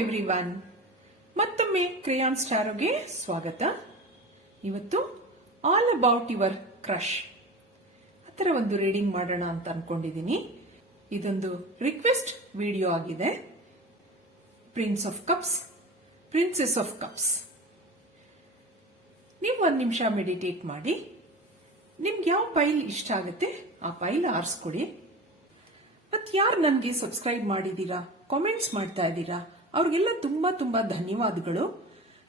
Everyone, ಮತ್ತೊಮ್ಮೆ ಕ್ರೇಯಾನ್ ಸ್ಟಾರೋಗೆ ಸ್ವಾಗತ. ಇವತ್ತು ಆಲ್ ಅಬೌಟ್ ಯುವರ್ ಕ್ರಶ್ ಆ ಥರ ಒಂದು ರೀಡಿಂಗ್ ಮಾಡೋಣ ಅಂತ ಅನ್ಕೊಂಡಿದ್ದೀನಿ. ಇದೊಂದು ರಿಕ್ವೆಸ್ಟ್ ವಿಡಿಯೋ ಆಗಿದೆ. Prince of cups, princess of cups. ನೀವು 1 ನಿಮಿಷ ಮೆಡಿಟೇಟ್ ಮಾಡಿ, ನಿಮ್ಗೆ ಯಾವ ಪೈಲ್ ಇಷ್ಟ ಆಗುತ್ತೆ ಆ ಪೈಲ್ ಆರಿಸ್ಕೊಡಿ. ಮತ್ತೆ ಯಾರು ನನಗೆ ಸಬ್ಸ್ಕ್ರೈಬ್ ಮಾಡಿದೀರಾ, ಕಾಮೆಂಟ್ಸ್ ಮಾಡ್ತಾ ಇದ್ದೀರಾ, ಅವ್ರಿಗೆಲ್ಲ ತುಂಬಾ ತುಂಬಾ ಧನ್ಯವಾದಗಳು.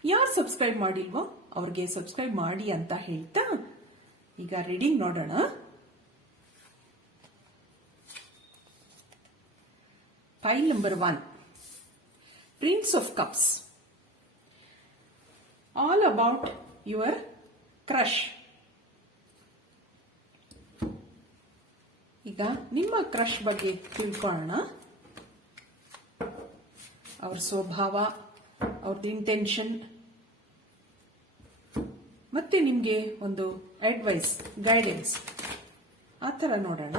ಯಾರು ಸಬ್ಸ್ಕ್ರೈಬ್ ಮಾಡಿಲ್ವೋ ಅವ್ರಿಗೆ ಸಬ್ಸ್ಕ್ರೈಬ್ ಮಾಡಿ ಅಂತ ಹೇಳ್ತಾ ಈಗ ರೀಡಿಂಗ್ ನೋಡೋಣ. ಪೈಲ್ number 1, prince of cups. All about your crush. ಈಗ ನಿಮ್ಮ ಕ್ರಶ್ ಬಗ್ಗೆ ತಿಳ್ಕೊಳ್ಳೋಣ. ಅವ್ರ ಸ್ವಭಾವ, ಅವ್ರದ್ದು ಇಂಟೆನ್ಷನ್, ಮತ್ತೆ ನಿಮ್ಗೆ ಒಂದು ಅಡ್ವೈಸ್, ಗೈಡೆನ್ಸ್ ಆ ಥರ ನೋಡೋಣ.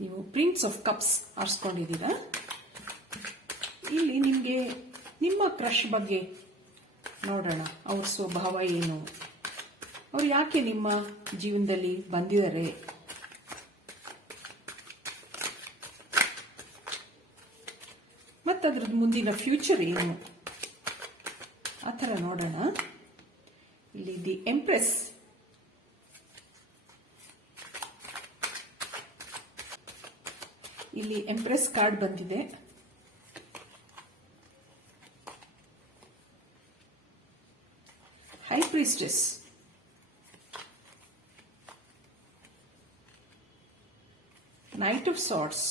ನೀವು ಪ್ರಿನ್ಸ್ ಆಫ್ ಕಪ್ಸ್ ಆರಿಸ್ಕೊಂಡಿದ್ದೀರಾ. ಇಲ್ಲಿ ನಿಮಗೆ ನಿಮ್ಮ ಕ್ರಶ್ ಬಗ್ಗೆ ನೋಡೋಣ. ಅವ್ರ ಸ್ವಭಾವ ಏನು, ಅವ್ರು ಯಾಕೆ ನಿಮ್ಮ ಜೀವನದಲ್ಲಿ ಬಂದಿದ್ದಾರೆ, ಮತ್ತದ್ರದ್ದು ಮುಂದಿನ ಫ್ಯೂಚರ್ ಏನು ಆ ಥರ ನೋಡೋಣ. ಇಲ್ಲಿ ದಿ ಎಂಪ್ರೆಸ್. ಇಲ್ಲಿ ಎಂಪ್ರೆಸ್ ಕಾರ್ಡ್ ಬಂದಿದೆ. High priestess, knight of swords,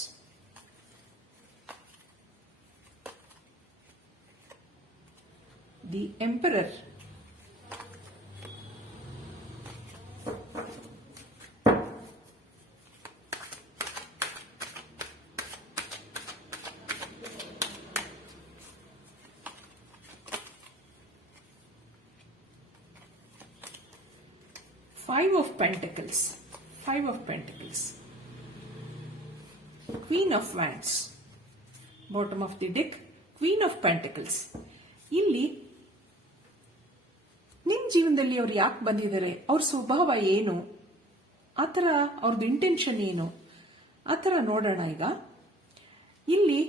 the emperor, Five of Pentacles, Queen of Wands, bottom of the deck, Queen of Pentacles. ಇಲ್ಲಿ ನಿಮ್ಮ ಜೀವನದಲ್ಲಿ ಅವ್ರು ಯಾಕೆ ಬಂದಿದ್ದಾರೆ, ಅವ್ರ ಸ್ವಭಾವ ಏನು, ಆ ಥರ ಅವ್ರದ್ದು ಇಂಟೆನ್ಷನ್ ಏನು ಆ ಥರ ನೋಡೋಣ. ಈಗ ಇಲ್ಲಿ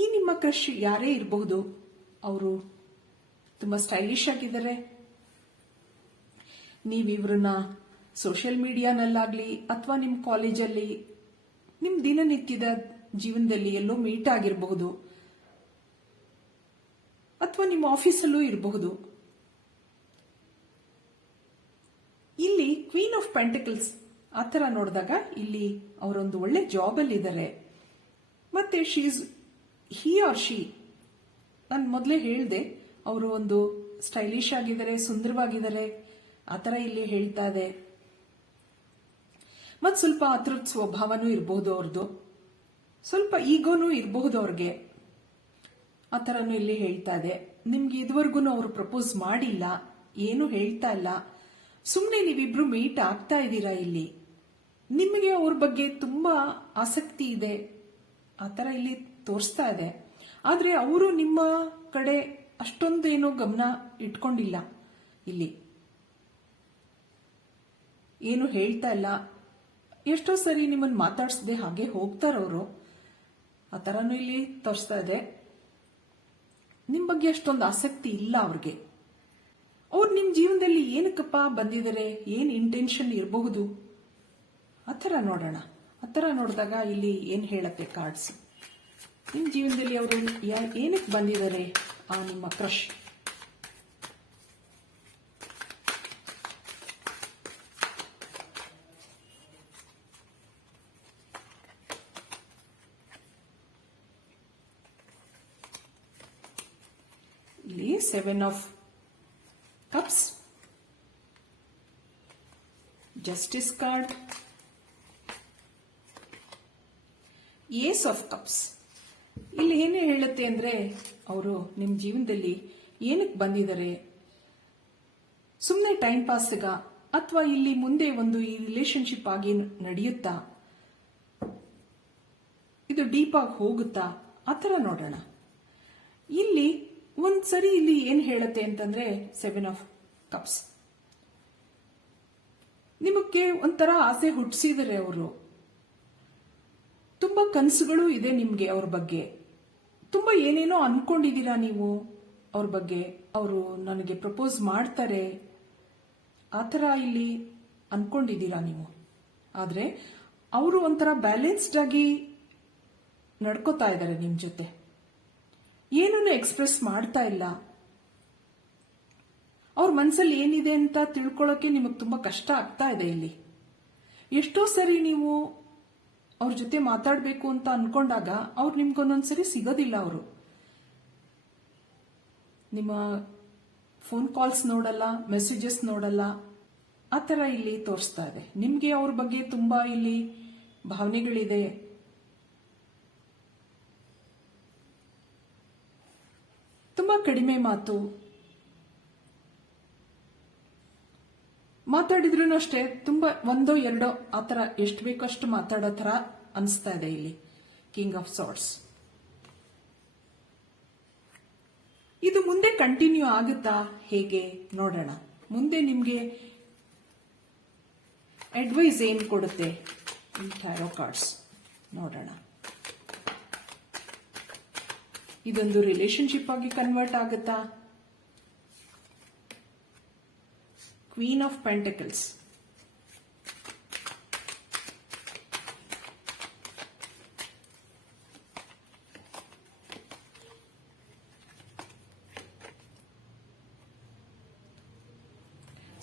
ಈ ನಿಮ್ಮ ಕ್ರಶ್ ಯಾರೇ ಇರಬಹುದು, ಅವರು ತುಂಬಾ ಸ್ಟೈಲಿಶ್ ಆಗಿದ್ದಾರೆ. ನೀವಿವ್ರನ್ನ ಸೋಷಿಯಲ್ ಮೀಡಿಯಾನಲ್ಲಾಗ್ಲಿ ಅಥವಾ ನಿಮ್ಮ ಕಾಲೇಜಲ್ಲಿ, ನಿಮ್ಮ ದಿನನಿತ್ಯದ ಜೀವನದಲ್ಲಿ ಎಲ್ಲೋ ಮೀಟ್ ಆಗಿರಬಹುದು, ಅಥವಾ ನಿಮ್ಮ ಆಫೀಸಲ್ಲೂ ಇರಬಹುದು. ಇಲ್ಲಿ ಕ್ವೀನ್ ಆಫ್ ಪೆಂಟಿಕಲ್ಸ್ ಆ ಥರ ನೋಡಿದಾಗ ಇಲ್ಲಿ ಅವರೊಂದು ಒಳ್ಳೆ ಜಾಬ್ ಅಲ್ಲಿ ಇದ್ದಾರೆ. ಮತ್ತೆ ಹಿ ಆರ್ ಶಿ, ನಾನು ಮೊದಲೇ ಹೇಳಿದೆ, ಅವರು ಒಂದು ಸ್ಟೈಲಿಶ್ ಆಗಿದ್ದಾರೆ, ಸುಂದರವಾಗಿದ್ದಾರೆ ಆ ಥರ ಇಲ್ಲಿ ಹೇಳ್ತಾ ಇದೆ. ಮತ್ ಸ್ವಲ್ಪ ಅದ್ರದ್ದು ಸ್ವಭಾವನೂ ಇರಬಹುದು, ಅವ್ರದ್ದು ಸ್ವಲ್ಪ ಈಗೋನೂ ಇರಬಹುದು ಅವ್ರಿಗೆ, ಆ ಥರನೂ ಇಲ್ಲಿ ಹೇಳ್ತಾ ಇದೆ. ನಿಮ್ಗೆ ಇದುವರೆಗೂ ಅವರು ಪ್ರಪೋಸ್ ಮಾಡಿಲ್ಲ, ಏನು ಹೇಳ್ತಾ ಇಲ್ಲ, ಸುಮ್ಮನೆ ನೀವಿಬ್ರು ಮೀಟ್ ಆಗ್ತಾ ಇದ್ದೀರಾ. ಇಲ್ಲಿ ನಿಮಗೆ ಅವ್ರ ಬಗ್ಗೆ ತುಂಬಾ ಆಸಕ್ತಿ ಇದೆ ಆ ಥರ ಇಲ್ಲಿ ತೋರಿಸ್ತಾ ಇದೆ. ಆದ್ರೆ ಅವರು ನಿಮ್ಮ ಕಡೆ ಅಷ್ಟೊಂದೇನೋ ಗಮನ ಇಟ್ಕೊಂಡಿಲ್ಲ, ಇಲ್ಲಿ ಏನು ಹೇಳ್ತಾ ಇಲ್ಲ. ಎಷ್ಟೋ ಸರಿ ನಿಮ್ಮನ್ನು ಮಾತಾಡಿಸದೆ ಹಾಗೆ ಹೋಗ್ತಾರವರು, ಆ ಥರನೂ ಇಲ್ಲಿ ತೋರಿಸ್ತಾ ಇದೆ. ನಿಮ್ಮ ಬಗ್ಗೆ ಅಷ್ಟೊಂದು ಆಸಕ್ತಿ ಇಲ್ಲ ಅವ್ರಿಗೆ. ಅವ್ರು ನಿಮ್ಮ ಜೀವನದಲ್ಲಿ ಏನಕ್ಕಪ್ಪ ಬಂದಿದ್ದಾರೆ, ಏನು ಇಂಟೆನ್ಷನ್ ಇರಬಹುದು ಆ ಥರ ನೋಡೋಣ. ಆ ಥರ ನೋಡಿದಾಗ ಇಲ್ಲಿ ಏನು ಹೇಳತ್ತೆ ಕಾರ್ಡ್ಸ್, ನಿಮ್ಮ ಜೀವನದಲ್ಲಿ ಅವರು ಏನಕ್ಕೆ ಬಂದಿದ್ದಾರೆ ಆ ನಿಮ್ಮ ಕ್ರಶ್. ಇಲ್ಲಿ 7 of Cups, Justice card, ace of cups. ಇಲ್ಲಿ ಏನೇ ಹೇಳುತ್ತೆ ಅಂದ್ರೆ ಅವರು ನಿಮ್ಮ ಜೀವನದಲ್ಲಿ ಏನಕ್ಕೆ ಬಂದಿದ್ದಾರೆ, ಸುಮ್ಮನೆ ಟೈಮ್ ಪಾಸ್ಗ ಅಥವಾ ಇಲ್ಲಿ ಮುಂದೆ ಒಂದು ಈ ರಿಲೇಶನ್ಶಿಪ್ ಆಗಿ ನಡೆಯುತ್ತಾ, ಇದು ಡೀಪ್ ಆಗಿ ಹೋಗುತ್ತಾ, ಆ ಥರ ನೋಡೋಣ. ಇಲ್ಲಿ ಒಂದ್ಸರಿ ಇಲ್ಲಿ ಏನ್ ಹೇಳುತ್ತೆ ಅಂತಂದ್ರೆ 7 ಆಫ್ ಕಪ್ಸ್. ನಿಮಗೆ ಒಂಥರ ಆಸೆ ಹುಟ್ಟಿಸಿದರೆ ಅವರು, ತುಂಬಾ ಕನಸುಗಳು ಇದೆ ನಿಮ್ಗೆ ಅವ್ರ ಬಗ್ಗೆ, ತುಂಬಾ ಏನೇನೋ ಅನ್ಕೊಂಡಿದ್ದೀರಾ ನೀವು ಅವ್ರ ಬಗ್ಗೆ. ಅವರು ನನಗೆ ಪ್ರಪೋಸ್ ಮಾಡ್ತಾರೆ ಆ ಥರ ಇಲ್ಲಿ ಅನ್ಕೊಂಡಿದ್ದೀರಾ ನೀವು. ಆದ್ರೆ ಅವರು ಒಂಥರ ಬ್ಯಾಲೆನ್ಸ್ಡ್ ಆಗಿ ನಡ್ಕೋತಾ ಇದ್ದಾರೆ ನಿಮ್ ಜೊತೆ, ಏನನ್ನು ಎಕ್ಸ್ಪ್ರೆಸ್ ಮಾಡ್ತಾ ಇಲ್ಲ. ಅವ್ರ ಮನಸ್ಸಲ್ಲಿ ಏನಿದೆ ಅಂತ ತಿಳ್ಕೊಳ್ಳೋಕೆ ನಿಮಗೆ ತುಂಬಾ ಕಷ್ಟ ಆಗ್ತಾ ಇದೆ. ಇಲ್ಲಿ ಎಷ್ಟೋ ಸರಿ ನೀವು ಅವ್ರ ಜೊತೆ ಮಾತಾಡಬೇಕು ಅಂತ ಅನ್ಕೊಂಡಾಗ ಅವ್ರು ನಿಮ್ಗೊಂದೊಂದ್ಸರಿ ಸಿಗೋದಿಲ್ಲ. ಅವರು ನಿಮ್ಮ ಫೋನ್ ಕಾಲ್ಸ್ ನೋಡಲ್ಲ, ಮೆಸೇಜಸ್ ನೋಡಲ್ಲ, ಆ ಥರ ಇಲ್ಲಿ ತೋರಿಸ್ತಾ ಇದೆ. ನಿಮ್ಗೆ ಅವ್ರ ಬಗ್ಗೆ ತುಂಬಾ ಇಲ್ಲಿ ಭಾವನೆಗಳಿದೆ. ತುಂಬಾ ಕಡಿಮೆ ಮಾತಾಡಿದ್ರು ಅಷ್ಟೇ, ತುಂಬಾ ಒಂದೋ ಎರಡೋ ಆ ಥರ ಎಷ್ಟು ಬೇಕೋ ಅಷ್ಟು ಮಾತಾಡೋ ಥರ ಅನಿಸ್ತಾ ಇದೆ ಇಲ್ಲಿ ಕಿಂಗ್ ಆಫ್ ಸಾರ್ಟ್ಸ್. ಇದು ಮುಂದೆ ಕಂಟಿನ್ಯೂ ಆಗುತ್ತಾ ಹೇಗೆ ನೋಡೋಣ. ಮುಂದೆ ನಿಮ್ಗೆ ಅಡ್ವೈಸ್ ಏನ್ ಕೊಡುತ್ತೆ ಈ ಟ್ಯಾರೋ ಕಾರ್ಡ್ಸ್ ನೋಡೋಣ. ಇದೊಂದು ರಿಲೇಶನ್ಶಿಪ್ ಆಗಿ ಕನ್ವರ್ಟ್ ಆಗುತ್ತಾ. Queen of pentacles,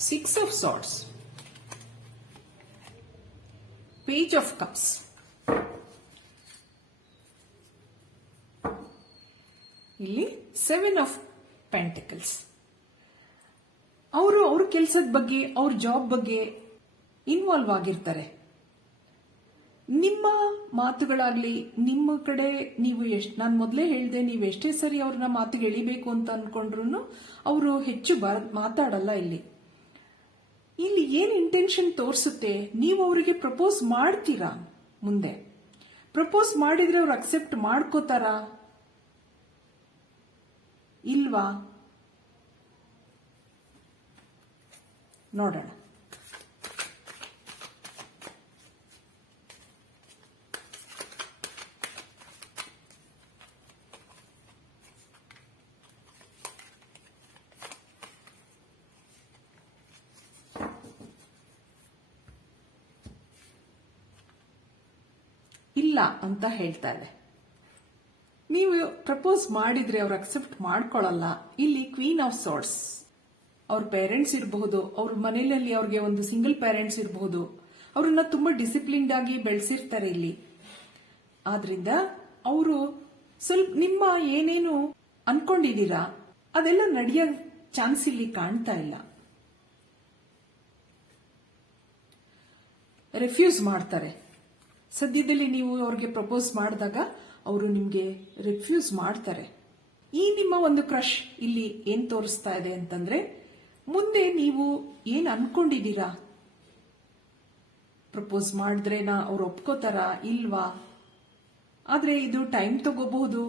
six of swords, page of cups, ಇಲ್ಲಿ 7 ಆಫ್ ಪೆಂಟಕಲ್ಸ್. ಅವರು ಅವ್ರ ಕೆಲಸದ ಬಗ್ಗೆ, ಅವ್ರ ಜಾಬ್ ಬಗ್ಗೆ ಇನ್ವಾಲ್ವ್ ಆಗಿರ್ತಾರೆ. ನಿಮ್ಮ ಮಾತುಗಳಾಗ್ಲಿ, ನಿಮ್ಮ ಕಡೆ ನೀವು ನಾನು ಮೊದಲೇ ಹೇಳಿದೆ, ನೀವು ಎಷ್ಟೇ ಸರಿ ಅವ್ರನ್ನ ಮಾತಿಗೆ ಎಳಿಬೇಕು ಅಂತ ಅನ್ಕೊಂಡ್ರು ಅವರು ಹೆಚ್ಚು ಮಾತಾಡಲ್ಲ. ಇಲ್ಲಿ ಏನ್ ಇಂಟೆನ್ಷನ್ ತೋರಿಸುತ್ತೆ, ನೀವು ಅವರಿಗೆ ಪ್ರಪೋಸ್ ಮಾಡ್ತೀರಾ. ಮುಂದೆ ಪ್ರಪೋಸ್ ಮಾಡಿದ್ರೆ ಅವ್ರು ಅಕ್ಸೆಪ್ಟ್ ಮಾಡ್ಕೋತಾರಾ ಇಲ್ವಾ ನೋಡೋಣ. ಇಲ್ಲ ಅಂತ ಹೇಳ್ತಾ ಇದೆ. ನೀವು ಪ್ರಪೋಸ್ ಮಾಡಿದ್ರೆ ಅವ್ರು ಅಕ್ಸೆಪ್ಟ್ ಮಾಡ್ಕೊಳ್ಳಲ್ಲ. ಇಲ್ಲಿ ಕ್ವೀನ್ ಆಫ್ ಸಾರ್ಟ್ಸ್, ಅವ್ರ ಪೇರೆಂಟ್ಸ್ ಇರಬಹುದು, ಅವ್ರ ಮನೆಯಲ್ಲಿ ಅವ್ರಿಗೆ ಒಂದು ಸಿಂಗಲ್ ಪೇರೆಂಟ್ಸ್ ಇರಬಹುದು, ಅವ್ರನ್ನ ತುಂಬಾ ಡಿಸಿಪ್ಲಿನ್ಡ್ ಆಗಿ ಬೆಳೆಸಿರ್ತಾರೆ ಇಲ್ಲಿ. ಆದ್ರಿಂದ ಅವರು ಸ್ವಲ್ಪ ನಿಮ್ಮ ಏನೇನು ಅನ್ಕೊಂಡಿದ್ದೀರಾ ಅದೆಲ್ಲ ನಡೆಯೋ ಚಾನ್ಸ್ ಇಲ್ಲಿ ಕಾಣ್ತಾ ಇಲ್ಲ. ರೆಫ್ಯೂಸ್ ಮಾಡ್ತಾರೆ. ಸದ್ಯದಲ್ಲಿ ನೀವು ಅವ್ರಿಗೆ ಪ್ರಪೋಸ್ ಮಾಡಿದಾಗ ಅವರು ನಿಮ್ಗೆ ರಿಫ್ಯೂಸ್ ಮಾಡ್ತಾರೆ. ಈ ನಿಮ್ಮ ಒಂದು ಕ್ರಶ್ ಇಲ್ಲಿ ಏನ್ ತೋರಿಸ್ತಾ ಇದೆ ಅಂತಂದ್ರೆ, ಮುಂದೆ ನೀವು ಏನ್ ಅನ್ಕೊಂಡಿದ್ದೀರಾ, ಪ್ರಪೋಸ್ ಮಾಡಿದ್ರೆ ಅವ್ರು ಒಪ್ಕೋತಾರ ಇಲ್ವಾ, ಆದ್ರೆ ಇದು ಟೈಮ್ ತಗೋಬಹುದು.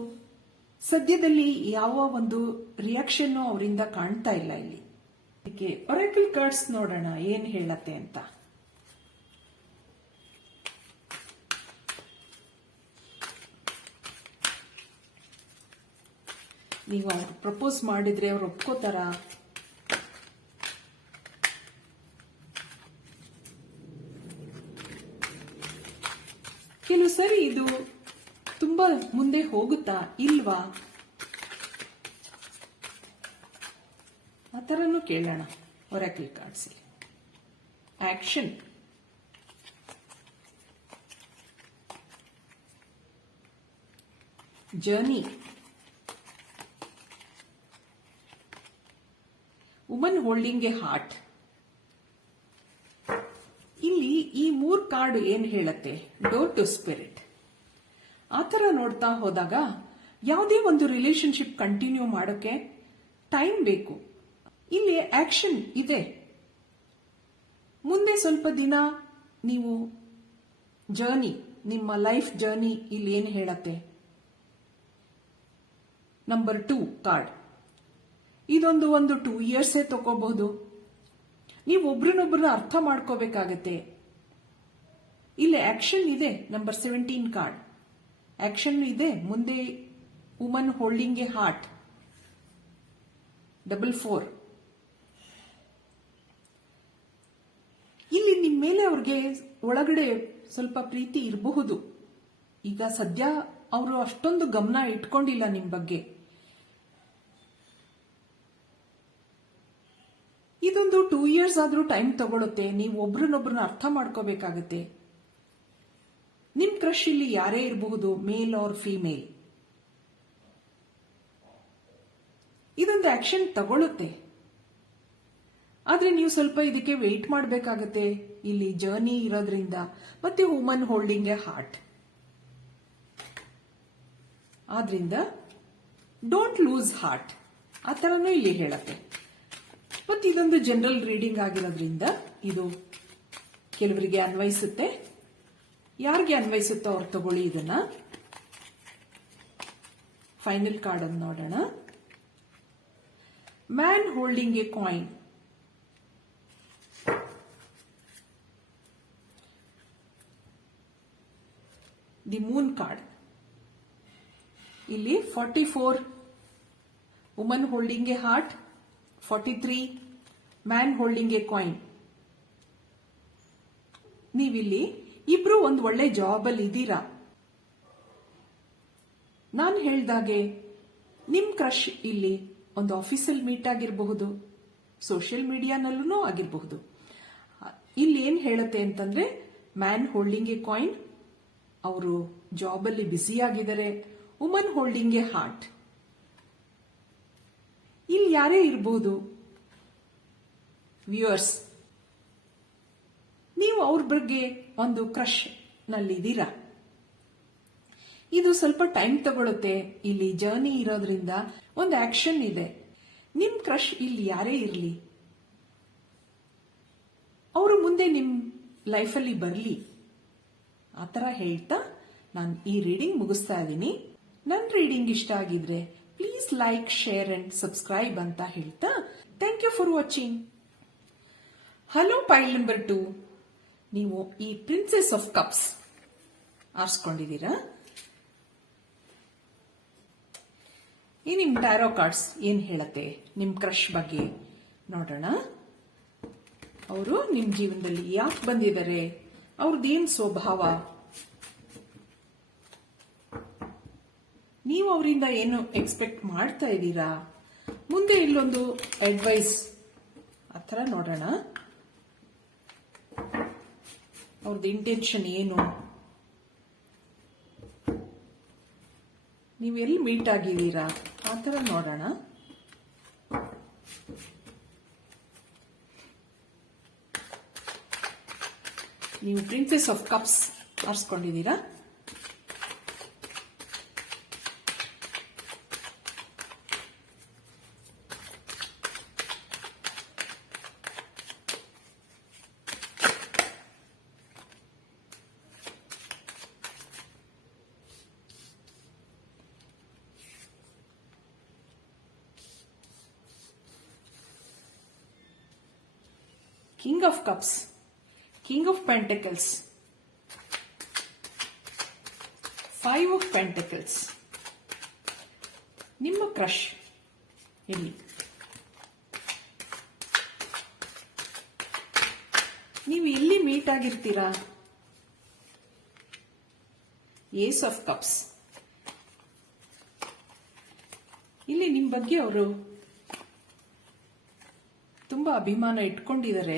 ಸದ್ಯದಲ್ಲಿ ಯಾವ ಒಂದು ರಿಯಾಕ್ಷನ್ ಅವರಿಂದ ಕಾಣ್ತಾ ಇಲ್ಲ ಇಲ್ಲಿ. ಅದಕ್ಕೆ ಒರಾಕಲ್ ಕಾರ್ಡ್ಸ್ ನೋಡೋಣ ಏನ್ ಹೇಳತ್ತೆ ಅಂತ. ನೀವು ಅವ್ರು ಪ್ರಪೋಸ್ ಮಾಡಿದ್ರೆ ಅವ್ರು ಒಪ್ಕೋತಾರ, ಕೆಲವು ಸರಿ ಇದು ತುಂಬಾ ಮುಂದೆ ಹೋಗುತ್ತಾ ಇಲ್ವಾ, ಆ ಥರನೂ ಕೇಳೋಣ Oracle cards. Action, journey, woman holding A heart. ಇಲ್ಲಿ ಈ 3 ಕಾರ್ಡ್ ಏನ್ ಹೇಳತ್ತೆ, ಡೋರ್ ಟು ಸ್ಪಿರಿಟ್. ಆ ಥರ ನೋಡ್ತಾ ಹೋದಾಗ ಯಾವುದೇ ಒಂದು ರಿಲೇಶನ್ಶಿಪ್ ಕಂಟಿನ್ಯೂ ಮಾಡೋಕೆ ಟೈಮ್ ಬೇಕು. ಇಲ್ಲಿ ಆಕ್ಷನ್ ಇದೆ. ಮುಂದೆ ಸ್ವಲ್ಪ ದಿನ ನೀವು ಜರ್ನಿ, ನಿಮ್ಮ ಲೈಫ್ ಜರ್ನಿ ಇಲ್ಲಿ ಏನು ಹೇಳತ್ತೆ. ನಂಬರ್ 2 ಕಾರ್ಡ್, ಇದೊಂದು 2 ಇಯರ್ಸೇ ತಗೋಬಹುದು. ನೀವು ಒಬ್ರನ್ನೊಬ್ರನ್ನ ಅರ್ಥ ಮಾಡ್ಕೋಬೇಕಾಗತ್ತೆ. ಇಲ್ಲಿ ಆಕ್ಷನ್ ಇದೆ. ನಂಬರ್ 17 ಕಾರ್ಡ್, ಆಕ್ಷನ್ ಇದೆ. ಮುಂದೆ ವುಮನ್ ಹೋಲ್ಡಿಂಗ್ ಎ ಹಾರ್ಟ್. 4 ಇಲ್ಲಿ ನಿಮ್ಮ ಮೇಲೆ ಅವ್ರಿಗೆ ಒಳಗಡೆ ಸ್ವಲ್ಪ ಪ್ರೀತಿ ಇರಬಹುದು. ಈಗ ಸದ್ಯ ಅವರು ಅಷ್ಟೊಂದು ಗಮನ ಇಟ್ಕೊಂಡಿಲ್ಲ ನಿಮ್ಮ ಬಗ್ಗೆ. ಇದೊಂದು 2 ಇಯರ್ಸ್ ಆದ್ರೂ ಟೈಮ್ ತಗೊಳುತ್ತೆ. ನೀವು ಒಬ್ರನ್ನೊಬ್ರನ್ನ ಅರ್ಥ ಮಾಡ್ಕೋಬೇಕಾಗತ್ತೆ. ನಿಮ್ ಕ್ರಶ್ ಇಲ್ಲಿ ಯಾರೇ ಇರಬಹುದು, ಮೇಲ್ ಆರ್ ಫೀಮೇಲ್. ಇದೊಂದು ಆಕ್ಷನ್ ತಗೊಳುತ್ತೆ. ಆದ್ರೆ ನೀವು ಸ್ವಲ್ಪ ಇದಕ್ಕೆ ವೆಯ್ಟ್ ಮಾಡಬೇಕಾಗತ್ತೆ. ಇಲ್ಲಿ ಜರ್ನಿ ಇರೋದ್ರಿಂದ, ಮತ್ತೆ ವುಮನ್ ಹೋಲ್ಡಿಂಗ್ ಎ ಹಾರ್ಟ್. ಆದ್ರಿಂದ ಡೋಂಟ್ ಲೂಸ್ ಹಾರ್ಟ್, ಆ ಥರನೂ ಇಲ್ಲಿ ಹೇಳತ್ತೆ. ಮತ್ತೆ ಇದೊಂದು ಜನರಲ್ ರೀಡಿಂಗ್ ಆಗಿರೋದ್ರಿಂದ ಇದು ಕೆಲವರಿಗೆ ಅನ್ವಯಿಸುತ್ತೆ. ಯಾರಿಗೆ ಅನ್ವಯಿಸುತ್ತೋ ಅವ್ರು ತಗೊಳ್ಳಿ ಇದನ್ನ. ಫೈನಲ್ ಕಾರ್ಡ್ ಅನ್ನು ನೋಡೋಣ. Man holding A coin. The moon card. ಇಲ್ಲಿ 44 woman holding A heart, 43 man holding A coin. ನೀವಿಲ್ಲಿ ಇಬ್ರು ಒಂದು ಒಳ್ಳೆ ಜಾಬ್ ಅಲ್ಲಿ ಇದ್ದೀರಾ. ನಾನು ಹೇಳ್ದಾಗೆ ನಿಮ್ ಕ್ರಶ್ ಇಲ್ಲಿ ಒಂದು ಆಫೀಸಲ್ಲಿ ಮೀಟ್ ಆಗಿರಬಹುದು, ಸೋಷಿಯಲ್ ಮೀಡಿಯಾನಲ್ಲೂ ಆಗಿರಬಹುದು. ಇಲ್ಲಿ ಏನ್ ಹೇಳುತ್ತೆ ಅಂತಂದ್ರೆ, ಮ್ಯಾನ್ ಹೋಲ್ಡಿಂಗ್ ಎ ಕಾಯಿನ್, ಅವರು ಜಾಬ್ ಅಲ್ಲಿ ಬ್ಯುಸಿ ಆಗಿದ್ದಾರೆ. ವುಮನ್ ಹೋಲ್ಡಿಂಗ್ ಎ ಹಾರ್ಟ್, ಇಲ್ಲಿ ಯಾರೇ ಇರಬಹುದು. ವ್ಯೂಯರ್ಸ್, ನೀವು ಅವ್ರ ಬಗ್ಗೆ ಒಂದು ಕ್ರಶ್ ನಲ್ಲಿದ್ದೀರಾ. ಇದು ಸ್ವಲ್ಪ ಟೈಮ್ ತಗೊಳುತ್ತೆ. ಇಲ್ಲಿ ಜರ್ನಿ ಇರೋದ್ರಿಂದ ಒಂದು ಆಕ್ಷನ್ ಇದೆ. ನಿಮ್ ಕ್ರಶ್ ಇಲ್ಲಿ ಯಾರೇ ಇರಲಿ, ಅವರು ಮುಂದೆ ನಿಮ್ ಲೈಫಲ್ಲಿ ಬರಲಿ, ಆ ಥರ ಹೇಳ್ತಾ ನಾನು ಈ ರೀಡಿಂಗ್ ಮುಗಿಸ್ತಾ ಇದ್ದೀನಿ. ನನ್ನ ರೀಡಿಂಗ್ ಇಷ್ಟ ಆಗಿದ್ರೆ please like, share and subscribe ಅಂತ ಹೇಳ್ತಾ thank you for watching. Hello pile number 2, ನೀವು ಈ ಪ್ರಿನ್ಸೆಸ್ ಆಫ್ ಕಪ್ಸ್ ಆರಿಸ್ಕೊಂಡಿದ್ದೀರಾ. ಈ ನಿಮ್ ಟ್ಯಾರೋ ಕಾರ್ಡ್ಸ್ ಏನ್ ಹೇಳತ್ತೆ ನಿಮ್ ಕ್ರಶ್ ಬಗ್ಗೆ ನೋಡೋಣ. ಅವರು ನಿಮ್ ಜೀವನದಲ್ಲಿ ಯಾಕೆ ಬಂದಿದ್ದಾರೆ, ಅವ್ರದ್ದೇನ್ ಸ್ವಭಾವ, ನೀವು ಅವರಿಂದ ಏನು ಎಕ್ಸ್ಪೆಕ್ಟ್ ಮಾಡ್ತಾ ಇದ್ದೀರಾ, ಮುಂದೆ ಇಲ್ಲೊಂದು ಅಡ್ವೈಸ್, ಆ ಥರ ನೋಡೋಣ. ಅವ್ರದ್ದು ಇಂಟೆನ್ಷನ್ ಏನು, ನೀವು ಎಲ್ಲಿ ಮೀಟ್ ಆಗಿದ್ದೀರಾ, ಆ ಥರ ನೋಡೋಣ. ನೀವು ಪ್ರಿನ್ಸೆಸ್ ಆಫ್ ಕಪ್ಸ್ ಆರಿಸ್ಕೊಂಡಿದ್ದೀರಾ. King of Cups, King of Pentacles, 5 of Pentacles. ನಿಮ್ಮ ಕ್ರಶ್ ಇಲ್ಲಿ ನೀವು ಎಲ್ಲಿ ಮೀಟ್ ಆಗಿರ್ತೀರಾ. ಏಸ್ ಆಫ್ ಕಪ್ಸ್, ಇಲ್ಲಿ ನಿಮ್ಮ ಬಗ್ಗೆ ಅವರು ತುಂಬಾ ಅಭಿಮಾನ ಇಟ್ಕೊಂಡಿದ್ದಾರೆ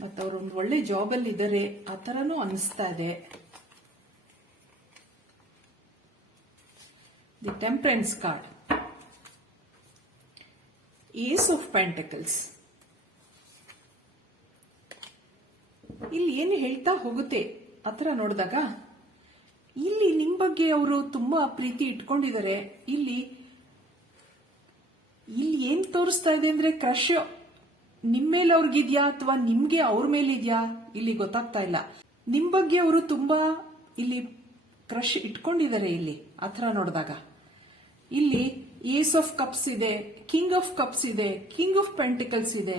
ಮತ್ತು ಅವರು ಒಂದು ಒಳ್ಳೆ ಜಾಬ್ ಅಲ್ಲಿ ಇದ್ದಾರೆ, ಆ ಥರನೂ ಅನಿಸ್ತಾ ಇದೆ. The temperance card, ace of pentacles. ಇಲ್ಲಿ ಏನು ಹೇಳ್ತಾ ಹೋಗುತ್ತೆ ಆತರ ನೋಡಿದಾಗ ಇಲ್ಲಿ ನಿಮ್ ಬಗ್ಗೆ ಅವರು ತುಂಬಾ ಪ್ರೀತಿ ಇಟ್ಕೊಂಡಿದ್ದಾರೆ. ಇಲ್ಲಿ ಏನ್ ತೋರಿಸ್ತಾ ಇದೆ ಅಂದ್ರೆ ಕ್ರಶ್ ನಿಮ್ ಮೇಲೆ ಅವ್ರಿಗಿದ್ಯಾ ಅಥವಾ ನಿಮ್ಗೆ ಅವ್ರ ಮೇಲಿದ್ಯಾ ಇಲ್ಲಿ ಗೊತ್ತಾಗ್ತಾ ಇಲ್ಲ. ನಿಮ್ ಬಗ್ಗೆ ಅವರು ತುಂಬಾ ಇಲ್ಲಿ ಕ್ರಶ್ ಇಟ್ಕೊಂಡಿದ್ದಾರೆ ಇಲ್ಲಿ ಆತರ ನೋಡಿದಾಗ. ಇಲ್ಲಿ ಏಸ್ ಆಫ್ ಕಪ್ಸ್ ಇದೆ, ಕಿಂಗ್ ಆಫ್ ಕಪ್ಸ್ ಇದೆ, ಕಿಂಗ್ ಆಫ್ ಪೆಂಟಿಕಲ್ಸ್ ಇದೆ,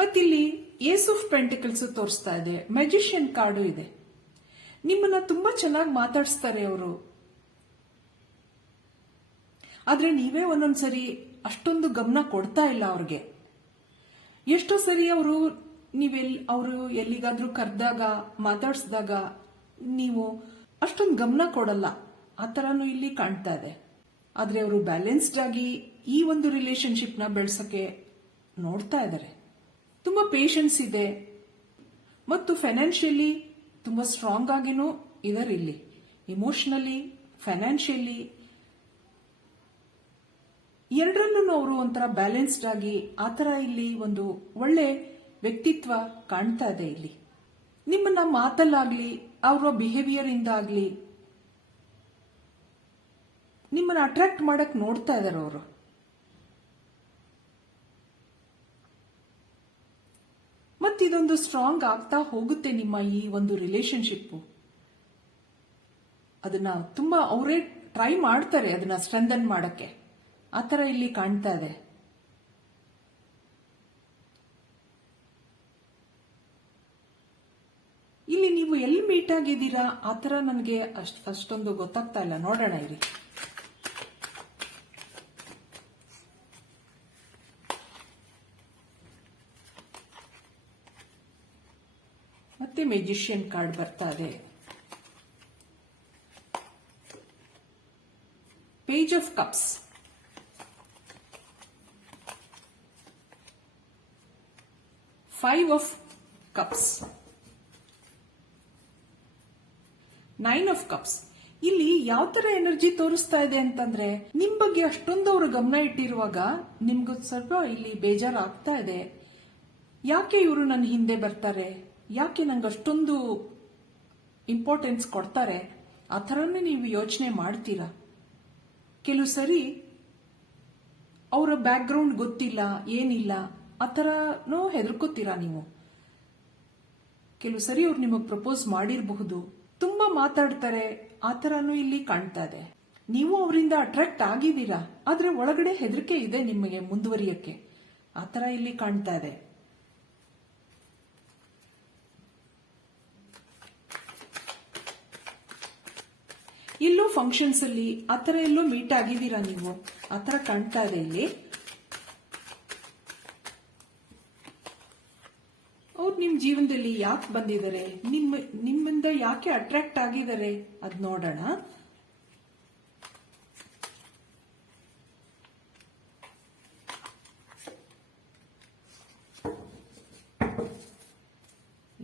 ಮತ್ತಿಲ್ಲಿ ಏಸ್ ಆಫ್ ಪೆಂಟಿಕಲ್ಸ್ ತೋರಿಸ್ತಾ ಇದೆ, ಮ್ಯಾಜಿಷಿಯನ್ ಕಾರ್ಡು ಇದೆ. ನಿಮ್ಮನ್ನ ತುಂಬಾ ಚೆನ್ನಾಗಿ ಮಾತಾಡಿಸ್ತಾರೆ ಅವರು. ಆದ್ರೆ ನೀವೇ ಒಂದೊಂದ್ಸರಿ ಅಷ್ಟೊಂದು ಗಮನ ಕೊಡ್ತಾ ಇಲ್ಲ ಅವ್ರಿಗೆ. ಎಷ್ಟೋ ಸರಿ ಅವರು ಎಲ್ಲಿಗಾದ್ರೂ ಕರೆದಾಗ ಮಾತಾಡಿಸಿದಾಗ ನೀವು ಅಷ್ಟೊಂದು ಗಮನ ಕೊಡಲ್ಲ, ಆ ತರನು ಇಲ್ಲಿ ಕಾಣ್ತಾ ಇದೆ. ಆದ್ರೆ ಅವರು ಬ್ಯಾಲೆನ್ಸ್ಡ್ ಆಗಿ ಈ ಒಂದು ರಿಲೇಶನ್ಶಿಪ್ ನ ಬೆಳೆಸಕ್ಕೆ ನೋಡ್ತಾ ಇದ್ದಾರೆ. ತುಂಬಾ ಪೇಷನ್ಸ್ ಇದೆ ಮತ್ತು ಫೈನಾನ್ಷಿಯಲಿ ತುಂಬಾ ಸ್ಟ್ರಾಂಗ್ ಆಗಿನೂ ಇದಾರೆ. ಇಲ್ಲಿ ಇಮೋಷನಲಿ, ಫೈನಾನ್ಷಿಯಲಿ ಎರಡರಲ್ಲೂ ಅವರು ಒಂಥರ ಬ್ಯಾಲೆನ್ಸ್ಡ್ ಆಗಿ ಆತರ ಇಲ್ಲಿ ಒಂದು ಒಳ್ಳೆ ವ್ಯಕ್ತಿತ್ವ ಕಾಣ್ತಾ ಇದೆ. ಇಲ್ಲಿ ನಿಮ್ಮನ್ನ ಮಾತಲ್ಲಾಗ್ಲಿ ಅವರ ಬಿಹೇವಿಯರ್ ಇಂದ ಆಗ್ಲಿ ನಿಮ್ಮನ್ನ ಅಟ್ರಾಕ್ಟ್ ಮಾಡಕ್ ನೋಡ್ತಾ ಇದಾರೆ ಅವರು. ಮತ್ತಿದೊಂದು ಸ್ಟ್ರಾಂಗ್ ಆಗ್ತಾ ಹೋಗುತ್ತೆ ನಿಮ್ಮ ಈ ಒಂದು ರಿಲೇಶನ್ಶಿಪ್. ಅದನ್ನ ತುಂಬಾ ಅವರೇ ಟ್ರೈ ಮಾಡ್ತಾರೆ ಅದನ್ನ ಸ್ಟ್ರೆಂಥನ್ ಮಾಡಕ್ಕೆ, ಆತರ ಇಲ್ಲಿ ಕಾಣ್ತಾ ಇದೆ. ಇಲ್ಲಿ ನೀವು ಎಲ್ಲಿ ಮೀಟ್ ಆಗಿದ್ದೀರಾ ಆತರ ನನಗೆ ಅಷ್ಟೊಂದು ಗೊತ್ತಾಗ್ತಾ ಇಲ್ಲ. ನೋಡೋಣ ಇರಿ. ಮತ್ತೆ ಮ್ಯಾಜಿಷಿಯನ್ ಕಾರ್ಡ್ ಬರ್ತಾ ಇದೆ, page of cups, five of cups, nine of cups. ಇಲ್ಲಿ ಯಾವ ತರ ಎನರ್ಜಿ ತೋರಿಸ್ತಾ ಇದೆ ಅಂತಂದ್ರೆ ನಿಮ್ ಬಗ್ಗೆ ಅಷ್ಟೊಂದು ಅವರು ಗಮನ ಇಟ್ಟಿರುವಾಗ ನಿಮ್ಗೂ ಸ್ವಲ್ಪ ಇಲ್ಲಿ ಬೇಜಾರಾಗ್ತಾ ಇದೆ. ಯಾಕೆ ಇವರು ನನ್ನ ಹಿಂದೆ ಬರ್ತಾರೆ, ಯಾಕೆ ನಂಗೆ ಅಷ್ಟೊಂದು ಇಂಪಾರ್ಟೆನ್ಸ್ ಕೊಡ್ತಾರೆ, ಆ ಥರನೇ ನೀವು ಯೋಚನೆ ಮಾಡ್ತೀರಾ. ಕೆಲವು ಸರಿ ಅವರ ಬ್ಯಾಕ್ ಗ್ರೌಂಡ್ ಗೊತ್ತಿಲ್ಲ, ಏನಿಲ್ಲ, ಆ ಥರನೂ ಹೆದರ್ಕೋತೀರಾ ನೀವು. ಕೆಲವು ಸರಿ ಅವ್ರು ನಿಮಗೆ ಪ್ರಪೋಸ್ ಮಾಡಿರಬಹುದು, ತುಂಬಾ ಮಾತಾಡ್ತಾರೆ, ಆ ಥರನೂ ಇಲ್ಲಿ ಕಾಣ್ತಾ ಇದೆ. ನೀವು ಅವರಿಂದ ಅಟ್ರಾಕ್ಟ್ ಆಗಿದ್ದೀರಾ, ಆದ್ರೆ ಒಳಗಡೆ ಹೆದರಿಕೆ ಇದೆ ನಿಮಗೆ ಮುಂದುವರಿಯಕ್ಕೆ, ಆ ಥರ ಇಲ್ಲಿ ಕಾಣ್ತಾ ಇದೆ. ಇಲ್ಲೂ ಫಂಕ್ಷನ್ಸ್ ಅಲ್ಲಿ ಆತರ ಎಲ್ಲೋ ಮೀಟ್ ಆಗಿದ್ದೀರಾ ನೀವು, ಆತರ ಕಾಣ್ತಾ ಇದೆ ಇಲ್ಲಿ. ಅವ್ರು ನಿಮ್ ಜೀವನದಲ್ಲಿ ಯಾಕೆ ಬಂದಿದ್ದಾರೆ, ನಿಮ್ಮಿಂದ ಯಾಕೆ ಅಟ್ರಾಕ್ಟ್ ಆಗಿದ್ದಾರೆ ಅದ್ ನೋಡೋಣ.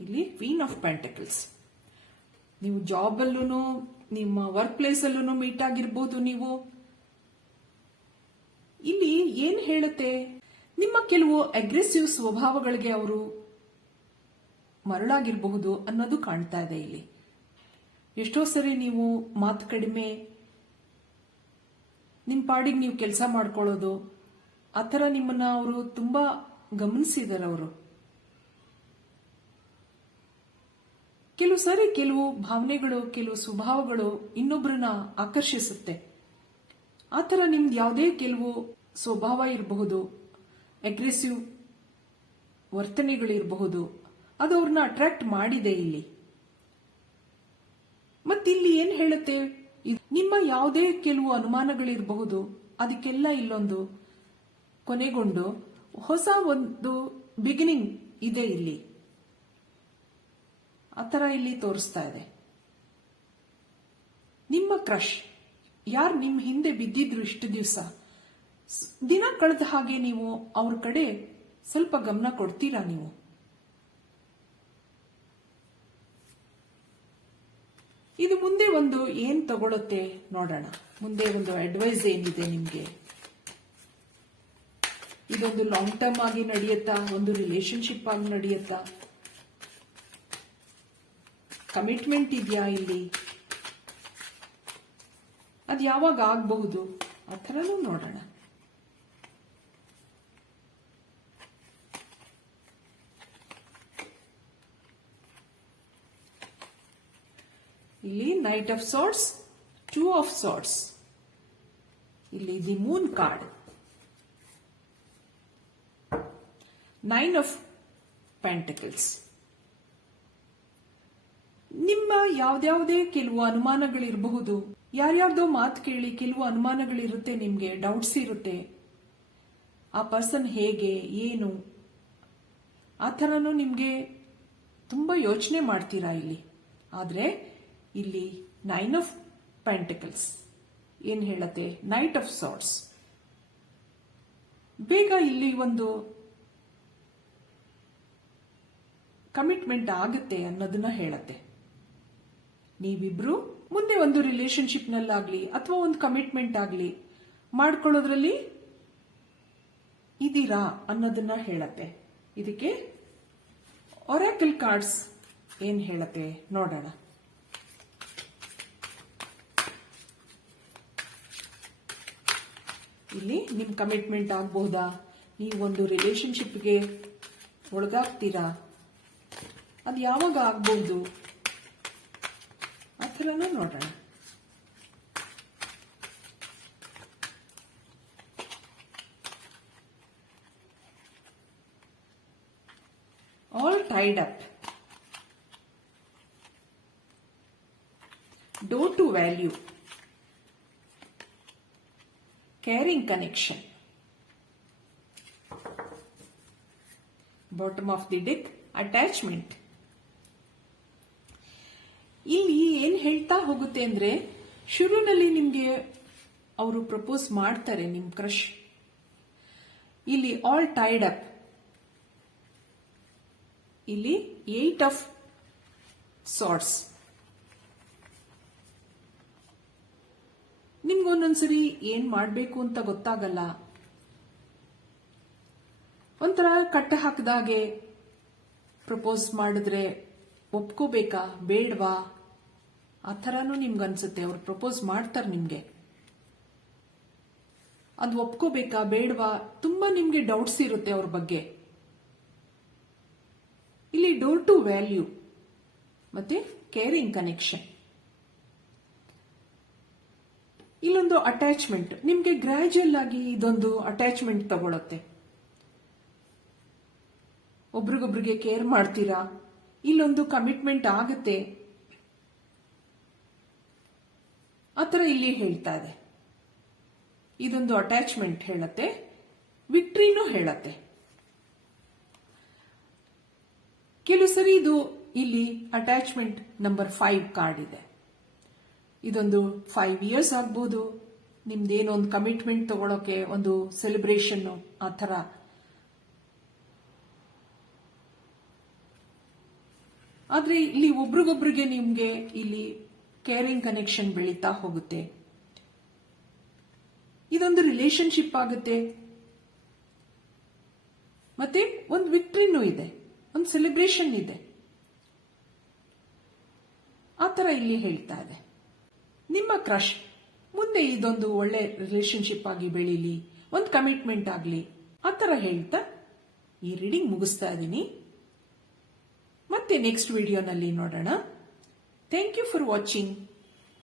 ಇಲ್ಲಿ ಕ್ವೀನ್ ಆಫ್ ಪೆಂಟಕಲ್ಸ್. ನೀವು ಜಾಬ್ ಅಲ್ಲೂ ನಿಮ್ಮ ವರ್ಕ್ ಪ್ಲೇಸ್ ಅಲ್ಲೂ ಮೀಟ್ ಆಗಿರ್ಬೋದು. ನೀವು ಇಲ್ಲಿ ಏನ್ ಹೇಳುತ್ತೆ, ನಿಮ್ಮ ಕೆಲವು ಅಗ್ರೆಸಿವ್ ಸ್ವಭಾವಗಳಿಗೆ ಅವರು ಮರಳಾಗಿರಬಹುದು ಅನ್ನೋದು ಕಾಣ್ತಾ ಇದೆ ಇಲ್ಲಿ. ಎಷ್ಟೋ ಸರಿ ನೀವು ಮಾತು ಕಡಿಮೆ, ನಿಮ್ ಪಾಡಿಗೆ ನೀವು ಕೆಲಸ ಮಾಡ್ಕೊಳ್ಳೋದು, ಆತರ ನಿಮ್ಮನ್ನ ಅವರು ತುಂಬಾ ಗಮನಿಸಿದ್ದಾರೆ ಅವರು. ಕೆಲವು ಸರಿ ಕೆಲವು ಭಾವನೆಗಳು, ಕೆಲವು ಸ್ವಭಾವಗಳು ಇನ್ನೊಬ್ಬರನ್ನ ಆಕರ್ಷಿಸುತ್ತೆ. ಆತರ ನಿಮ್ದು ಯಾವುದೇ ಕೆಲವು ಸ್ವಭಾವ ಇರಬಹುದು, ಅಗ್ರೆಸಿವ್ ವರ್ತನೆಗಳಿರಬಹುದು, ಅದು ಅವ್ರನ್ನ ಅಟ್ರಾಕ್ಟ್ ಮಾಡಿದೆ ಇಲ್ಲಿ. ಮತ್ತಿಲ್ಲಿ ಏನ್ ಹೇಳುತ್ತೆ, ನಿಮ್ಮ ಯಾವುದೇ ಕೆಲವು ಅನುಮಾನಗಳಿರಬಹುದು, ಅದಕ್ಕೆಲ್ಲ ಇಲ್ಲೊಂದು ಕೊನೆಗೊಂಡು ಹೊಸ ಒಂದು ಬಿಗಿನಿಂಗ್ ಇದೆ ಇಲ್ಲಿ, ಆತರ ಇಲ್ಲಿ ತೋರಿಸ್ತಾ ಇದೆ. ನಿಮ್ಮ ಕ್ರಶ್ ಯಾರು ನಿಮ್ ಹಿಂದೆ ಬಿದ್ದಿದ್ರು ಇಷ್ಟು ದಿವಸ, ದಿನ ಕಳೆದ ಹಾಗೆ ನೀವು ಅವ್ರ ಕಡೆ ಸ್ವಲ್ಪ ಗಮನ ಕೊಡ್ತೀರಾ ನೀವು. ಇದು ಮುಂದೆ ಒಂದು ಏನ್ ತಗೊಳುತ್ತೆ ನೋಡೋಣ. ಮುಂದೆ ಒಂದು ಅಡ್ವೈಸ್ ಏನಿದೆ ನಿಮ್ಗೆ, ಇದೊಂದು ಲಾಂಗ್ ಟರ್ಮ್ ಆಗಿ ನಡೆಯುತ್ತಾ, ಒಂದು ರಿಲೇಶನ್ಶಿಪ್ ಆಗಿ ನಡೆಯುತ್ತಾ, ಕಮಿಟ್ಮೆಂಟ್ ಇದೆಯಾ ಇಲ್ಲಿ, ಅದು ಯಾವಾಗ ಆಗಬಹುದು ಆ ಥರನೂ ನೋಡೋಣ. ಇಲ್ಲಿ knight of swords, 2 of swords, ಇಲ್ಲಿ the moon card, 9 of pentacles. ನಿಮ್ಮ ಯಾವ್ದ್ಯಾವುದೇ ಕೆಲವು ಅನುಮಾನಗಳಿರಬಹುದು, ಯಾರ್ಯಾರ್ದೋ ಮಾತು ಕೇಳಿ ಕೆಲವು ಅನುಮಾನಗಳಿರುತ್ತೆ, ನಿಮ್ಗೆ ಡೌಟ್ಸ್ ಇರುತ್ತೆ. ಆ ಪರ್ಸನ್ ಹೇಗೆ, ಏನು, ಆ ಥರನೂ ನಿಮ್ಗೆ ತುಂಬಾ ಯೋಚನೆ ಮಾಡ್ತೀರಾ ಇಲ್ಲಿ. ಆದ್ರೆ ಇಲ್ಲಿ 9 ಆಫ್ ಪೆಂಟಕಲ್ಸ್ ಏನ್ ಹೇಳತ್ತೆ, ನೈಟ್ ಆಫ್ ಸಾರ್ಟ್ಸ್. ಬೇಗ ಇಲ್ಲಿ ಒಂದು ಕಮಿಟ್ಮೆಂಟ್ ಆಗುತ್ತೆ ಅನ್ನೋದನ್ನ ಹೇಳತ್ತೆ. ನೀವಿಬ್ರು ಮುಂದೆ ಒಂದು ರಿಲೇಶನ್ಶಿಪ್ ನಲ್ಲಾಗ್ಲಿ ಅಥವಾ ಒಂದು ಕಮಿಟ್ಮೆಂಟ್ ಆಗ್ಲಿ ಮಾಡ್ಕೊಳ್ಳೋದ್ರಲ್ಲಿ ಇದೀರಾ ಅನ್ನೋದನ್ನ ಹೇಳತ್ತೆ. ಇದಕ್ಕೆ ಒರಾಕಲ್ ಕಾರ್ಡ್ಸ್ ಏನ್ ಹೇಳತ್ತೆ ನೋಡೋಣ. ಇಲ್ಲಿ ನಿಮ್ ಕಮಿಟ್ಮೆಂಟ್ ಆಗಬಹುದಾ, ನೀವೊಂದು ರಿಲೇಶನ್ಶಿಪ್ಗೆ ಒಳಗಾಗ್ತೀರಾ, ಅದು ಯಾವಾಗ ಆಗ್ಬಹುದು ಆ ಥರನೂ ನೋಡೋಣ. All tied up, door to value, caring connection, bottom of the deck, attachment. ಇಲ್ಲಿ ಏನ್ ಹೇಳ್ತಾ ಹೋಗುತ್ತೆ ಅಂದ್ರೆ, ಶುರುನಲ್ಲಿ ನಿಮ್ಗೆ ಅವರು ಪ್ರಪೋಸ್ ಮಾಡ್ತಾರೆ, ನಿಮ್ ಕ್ರಶ್. ಇಲ್ಲಿ ಆಲ್ ಟೈಡ್ ಅಪ್, ಇಲ್ಲಿ 8 ಆಫ್ ಸಾರ್ಟ್ಸ್. ನಿಮ್ಗೊಂದೊಂದ್ಸರಿ ಏನ್ ಮಾಡ್ಬೇಕು ಅಂತ ಗೊತ್ತಾಗಲ್ಲ, ಒಂಥರ ಕಟ್ಟ ಹಾಕದಾಗೆ ಪ್ರಪೋಸ್ ಮಾಡಿದ್ರೆ ಒಪ್ಕೋಬೇಕಾ ಬೇಡವಾ ಆ ಥರನೂ ನಿಮ್ಗನ್ಸುತ್ತೆ. ಅವ್ರು ಪ್ರಪೋಸ್ ಮಾಡ್ತಾರೆ ನಿಮ್ಗೆ, ಅದು ಒಪ್ಕೋಬೇಕಾ ಬೇಡವಾ ತುಂಬಾ ನಿಮ್ಗೆ ಡೌಟ್ಸ್ ಇರುತ್ತೆ ಅವ್ರ ಬಗ್ಗೆ. ಇಲ್ಲಿ ಡೋರ್ ಟು ವ್ಯಾಲ್ಯೂ ಮತ್ತೆ ಕೇರಿಂಗ್ ಕನೆಕ್ಷನ್. ಇಲ್ಲೊಂದು ಅಟ್ಯಾಚ್ಮೆಂಟ್, ನಿಮ್ಗೆ ಗ್ರಾಜುಯಲ್ ಆಗಿ ಇದೊಂದು ಅಟ್ಯಾಚ್ಮೆಂಟ್ ತಗೊಳುತ್ತೆ. ಒಬ್ರಿಗೊಬ್ರಿಗೆ ಕೇರ್ ಮಾಡ್ತೀರಾ, ಇಲ್ಲೊಂದು ಕಮಿಟ್ಮೆಂಟ್ ಆಗುತ್ತೆ, ಆತರ ಇಲ್ಲಿ ಹೇಳ್ತಾ ಇದೆ. ಇದೊಂದು ಅಟ್ಯಾಚ್ಮೆಂಟ್ ಹೇಳತ್ತೆ, ವಿಕ್ಟ್ರಿನೂ ಹೇಳತ್ತೆ. ಕೆಲವು ಸರಿ ಇದು ಇಲ್ಲಿ ಅಟ್ಯಾಚ್ಮೆಂಟ್ ನಂಬರ್ 5 ಕಾರ್ಡ್ ಇದೆ. ಇದೊಂದು 5 ಇಯರ್ಸ್ ಆಗ್ಬೋದು, ನಿಮ್ದೇನೋ ಒಂದು ಕಮಿಟ್ಮೆಂಟ್ ತಗೊಳಕ್ಕೆ, ಒಂದು ಸೆಲೆಬ್ರೇಷನ್ ಆ ಥರ. ಆದ್ರೆ ಇಲ್ಲಿ ಒಬ್ರಿಗೊಬ್ರಿಗೆ ನಿಮ್ಗೆ ಇಲ್ಲಿ ಕೇರಿಂಗ್ ಕನೆಕ್ಷನ್ ಬೆಳೀತಾ ಹೋಗುತ್ತೆ. ಇದೊಂದು ರಿಲೇಶನ್ಶಿಪ್ ಆಗುತ್ತೆ, ಮತ್ತೆ ಒಂದು ವಿಕ್ಟ್ರಿನೂ ಇದೆ, ಒಂದು ಸೆಲೆಬ್ರೇಷನ್ ಇದೆ. ಆ ಥರ ಇಲ್ಲಿ ಹೇಳ್ತಾ ಇದೆ. ನಿಮ್ಮ ಕ್ರಶ್ ಮುಂದೆ ಇದೊಂದು ಒಳ್ಳೆ ರಿಲೇಶನ್ಶಿಪ್ ಆಗಿ ಬೆಳೀಲಿ, ಒಂದು ಕಮಿಟ್ಮೆಂಟ್ ಆಗಲಿ ಆ ಥರ ಹೇಳ್ತಾ ಈ ರೀಡಿಂಗ್ ಮುಗಿಸ್ತಾ ಇದ್ದೀನಿ. ಮತ್ತೆ ನೆಕ್ಸ್ಟ್ ವಿಡಿಯೋನಲ್ಲಿ ನೋಡೋಣ. Thank you for watching.